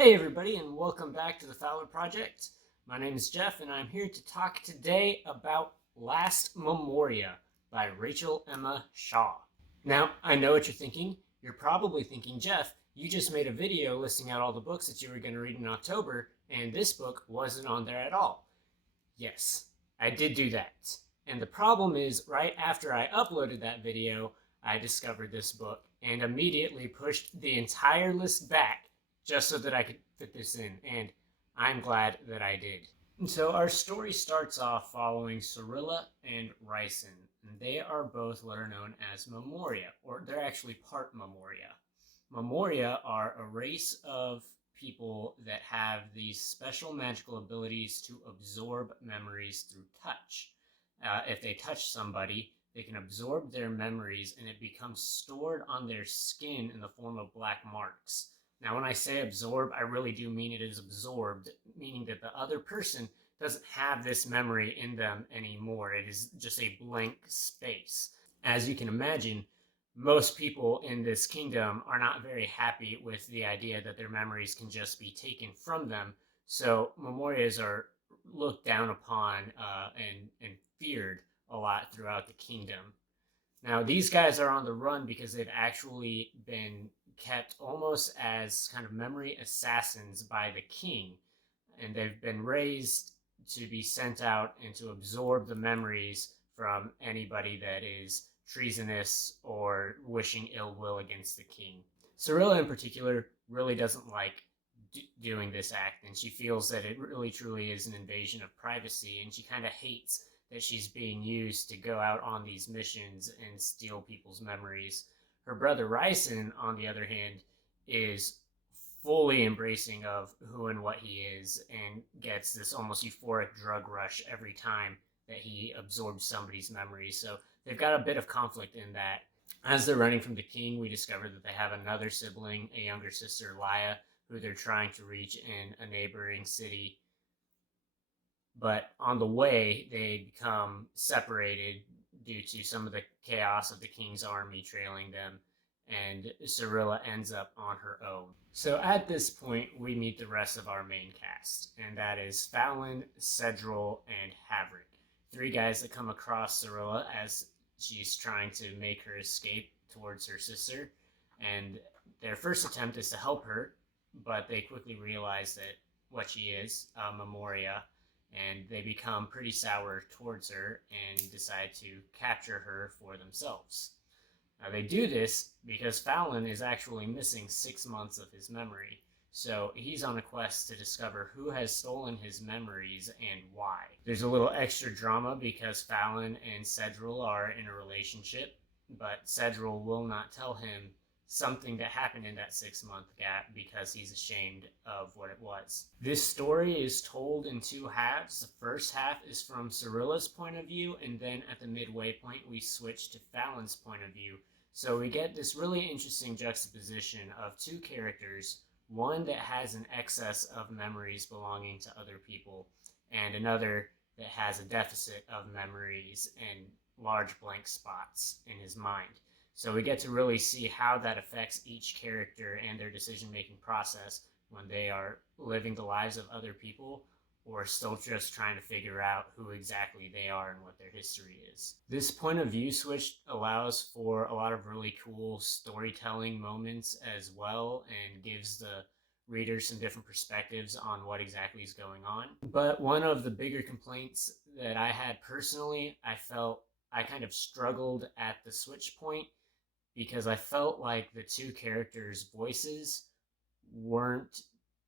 Hey everybody, and welcome back to the Fowler Project. My name is Jeff, and I'm here to talk today about Last Memoria by Rachel Emma Shaw. Now, I know what you're thinking. You're probably thinking, Jeff, you just made a video listing out all the books that you were going to read in October, and this book wasn't on there at all. Yes, I did do that. And the problem is, right after I uploaded that video, I discovered this book and immediately pushed the entire list back just so that I could fit this in, and I'm glad that I did. And so our story starts off following Cyrilla and Ricin, and they are both what are known as Memoria, or they're actually part Memoria. Memoria are a race of people that have these special magical abilities to absorb memories through touch. If they touch somebody, they can absorb their memories and it becomes stored on their skin in the form of black marks. Now, when I say absorb, I really do mean it is absorbed, meaning that the other person doesn't have this memory in them anymore. It is just a blank space. As you can imagine, most people in this kingdom are not very happy with the idea that their memories can just be taken from them. So memorias are looked down upon and feared a lot throughout the kingdom. Now, these guys are on the run because they've actually been kept almost as kind of memory assassins by the king, and they've been raised to be sent out and to absorb the memories from anybody that is treasonous or wishing ill will against the king. Cyrilla, in particular, really doesn't like doing this act, and she feels that it really truly is an invasion of privacy, and she kind of hates that she's being used to go out on these missions and steal people's memories. Her brother Ricin, on the other hand, is fully embracing of who and what he is and gets this almost euphoric drug rush every time that he absorbs somebody's memory. So they've got a bit of conflict in that. As they're running from the king, we discover that they have another sibling, a younger sister, Laya, who they're trying to reach in a neighboring city. But on the way, they become separated due to some of the chaos of the king's army trailing them, and Cyrilla ends up on her own. So at this point, we meet the rest of our main cast, and that is Fallon, Cedril, and Havric. Three guys that come across Cyrilla as she's trying to make her escape towards her sister, and their first attempt is to help her, but they quickly realize that what she is, Memoria, and they become pretty sour towards her and decide to capture her for themselves. Now, they do this because Fallon is actually missing 6 months of his memory, so he's on a quest to discover who has stolen his memories and why. There's a little extra drama because Fallon and Cedril are in a relationship, but Cedril will not tell him something that happened in that 6-month gap because he's ashamed of what it was. This story is told in two halves. The first half is from Cyrilla's point of view, and then at the midway point we switch to Fallon's point of view. So we get this really interesting juxtaposition of two characters, one that has an excess of memories belonging to other people, and another that has a deficit of memories and large blank spots in his mind. So we get to really see how that affects each character and their decision-making process when they are living the lives of other people or still just trying to figure out who exactly they are and what their history is. This point of view switch allows for a lot of really cool storytelling moments as well and gives the reader some different perspectives on what exactly is going on. But one of the bigger complaints that I had personally, I felt I kind of struggled at the switch point because I felt like the two characters' voices weren't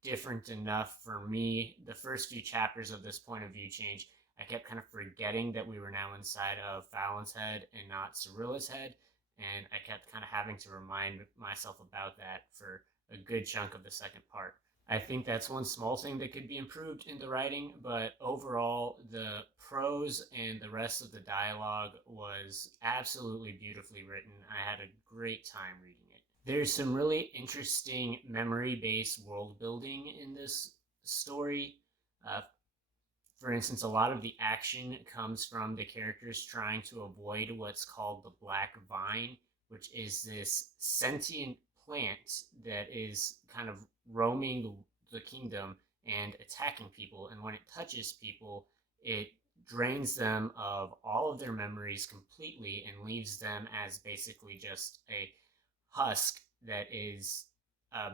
different enough for me. The first few chapters of this point of view change, I kept kind of forgetting that we were now inside of Fallon's head and not Cyrilla's head, and I kept kind of having to remind myself about that for a good chunk of the second part. I think that's one small thing that could be improved in the writing, but overall, the prose and the rest of the dialogue was absolutely beautifully written. I had a great time reading it. There's some really interesting memory-based world building in this story. For instance, a lot of the action comes from the characters trying to avoid what's called the Black Vine, which is this sentient plant that is kind of roaming the kingdom and attacking people. And when it touches people, it drains them of all of their memories completely and leaves them as basically just a husk that is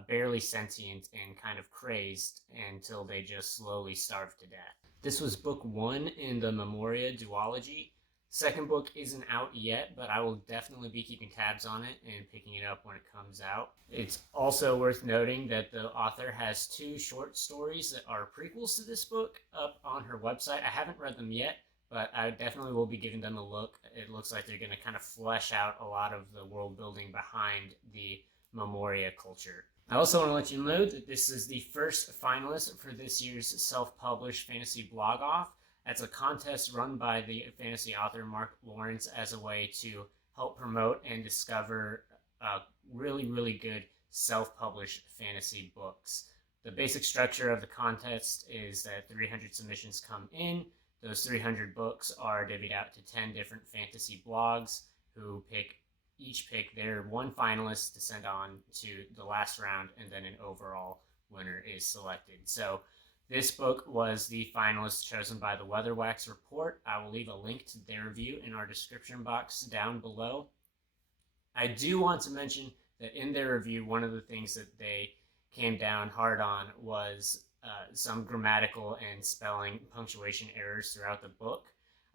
barely sentient and kind of crazed until they just slowly starve to death. This was book 1 in the Memoria duology. Second book isn't out yet, but I will definitely be keeping tabs on it and picking it up when it comes out. It's also worth noting that the author has 2 short stories that are prequels to this book up on her website. I haven't read them yet, but I definitely will be giving them a look. It looks like they're going to kind of flesh out a lot of the world building behind the Memoria culture. I also want to let you know that this is the first finalist for this year's self-published fantasy blog-off. That's a contest run by the fantasy author Mark Lawrence as a way to help promote and discover really, really good self-published fantasy books. The basic structure of the contest is that 300 submissions come in. Those 300 books are divvied out to 10 different fantasy blogs who each pick their one finalist to send on to the last round, and then an overall winner is selected. So this book was the finalist chosen by the Weatherwax report. I will leave a link to their review in our description box down below. I do want to mention that in their review, one of the things that they came down hard on was some grammatical and spelling punctuation errors throughout the book.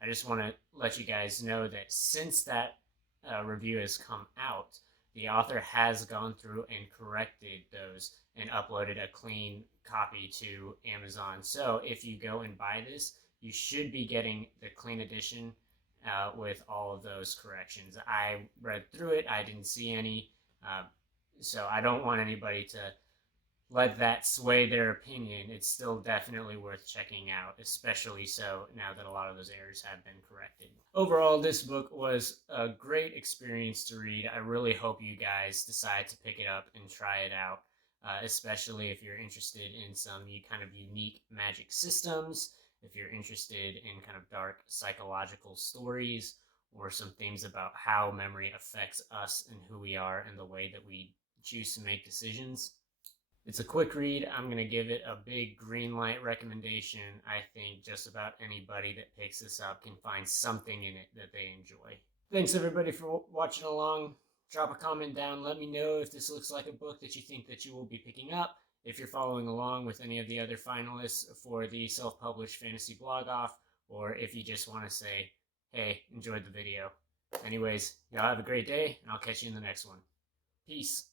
I just want to let you guys know that since that review has come out, the author has gone through and corrected those and uploaded a clean copy to Amazon. So if you go and buy this, you should be getting the clean edition with all of those corrections. I read through it. I didn't see any. So I don't want anybody to let that sway their opinion. It's still definitely worth checking out, especially so now that a lot of those errors have been corrected. Overall, this book was a great experience to read. I really hope you guys decide to pick it up and try it out, especially if you're interested in some kind of unique magic systems, if you're interested in kind of dark psychological stories, or some things about how memory affects us and who we are and the way that we choose to make decisions. It's a quick read. I'm going to give it a big green light recommendation. I think just about anybody that picks this up can find something in it that they enjoy. Thanks everybody for watching along. Drop a comment down. Let me know if this looks like a book that you think that you will be picking up. If you're following along with any of the other finalists for the self-published fantasy blog off, or if you just want to say, hey, enjoyed the video. Anyways, y'all have a great day, and I'll catch you in the next one. Peace.